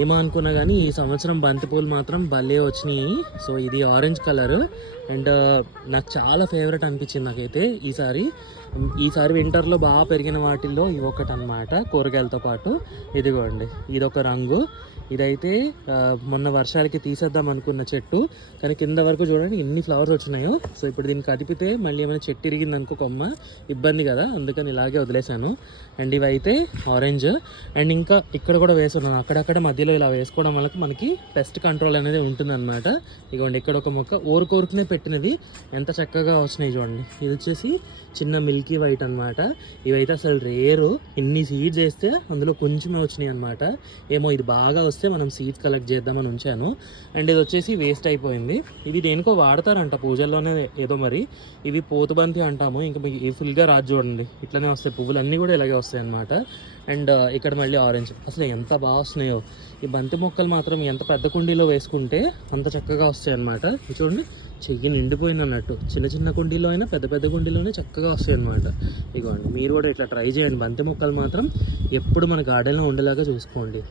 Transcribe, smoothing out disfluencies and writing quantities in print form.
ఏమో అనుకున్నా కానీ ఈ సంవత్సరం బంతిపూలు మాత్రం భలే వచ్చినాయి. సో ఇది ఆరెంజ్ కలర్ అండ్ నాకు చాలా ఫేవరెట్ అనిపించింది నాకైతే ఈసారి వింటర్లో బాగా పెరిగిన వాటిల్లో ఇవి ఒకటి అనమాట. కూరగాయలతో పాటు ఇదిగోండి, ఇదొక రంగు. ఇదైతే మొన్న వర్షాలకి తీసేద్దాం అనుకున్న చెట్టు, కానీ కింద వరకు చూడండి ఎన్ని ఫ్లవర్స్ వచ్చినాయో. సో ఇప్పుడు దీన్ని కదిపితే మళ్ళీ ఏమైనా చెట్టు ఇరిగింది అనుకో కొమ్మ, ఇబ్బంది కదా, అందుకని ఇలాగే వదిలేశాను. అండ్ ఇవైతే ఆరెంజ్. అండ్ ఇంకా ఇక్కడ కూడా వేసుకున్నాను, అక్కడక్కడ మధ్యలో ఇలా వేసుకోవడం వల్ల మనకి పెస్ట్ కంట్రోల్ అనేది ఉంటుందన్నమాట. ఇదిగోండి ఇక్కడ ఒక మొక్క కోరుకునే పెట్టినవి ఎంత చక్కగా వచ్చినాయి చూడండి. ఇది వచ్చేసి చిన్న మిల్కీ వైట్ అనమాట. ఇవైతే అసలు రేరు, ఇన్ని సీడ్స్ వేస్తే అందులో కొంచెమే వచ్చినాయి అనమాట. ఏమో ఇది బాగా వస్తే మనం సీడ్స్ కలెక్ట్ చేద్దామని ఉంచాను. అండ్ ఇది వచ్చేసి వేస్ట్ అయిపోయింది. ఇది దేనికో వాడతారంట పూజల్లోనే ఏదో మరి. ఇవి పోతుబంతి అంటాము. ఇంకా మీకు ఈ ఫుల్గా రాజు చూడండి, ఇట్లనే వస్తాయి పువ్వులు అన్నీ కూడా ఇలాగే వస్తాయి అనమాట. అండ్ ఇక్కడ మళ్ళీ ఆరెంజ్. అసలు ఎంత బాగా వస్తున్నాయో ఈ బంతి మొక్కలు మాత్రం. ఎంత పెద్ద కుండీలో వేసుకుంటే అంత చక్కగా వస్తాయి అనమాట. చూడండి చెయ్యి నిండిపోయింది అన్నట్టు. చిన్న చిన్న కుండీలో అయినా పెద్ద పెద్ద కుండీలోనే చక్కగా వస్తాయి అనమాట. ఇదిగోండి మీరు కూడా ఇట్లా ట్రై చేయండి. బంతి మొక్కలు మాత్రం ఎప్పుడు మన గార్డెన్లో ఉండేలాగా చూసుకోండి.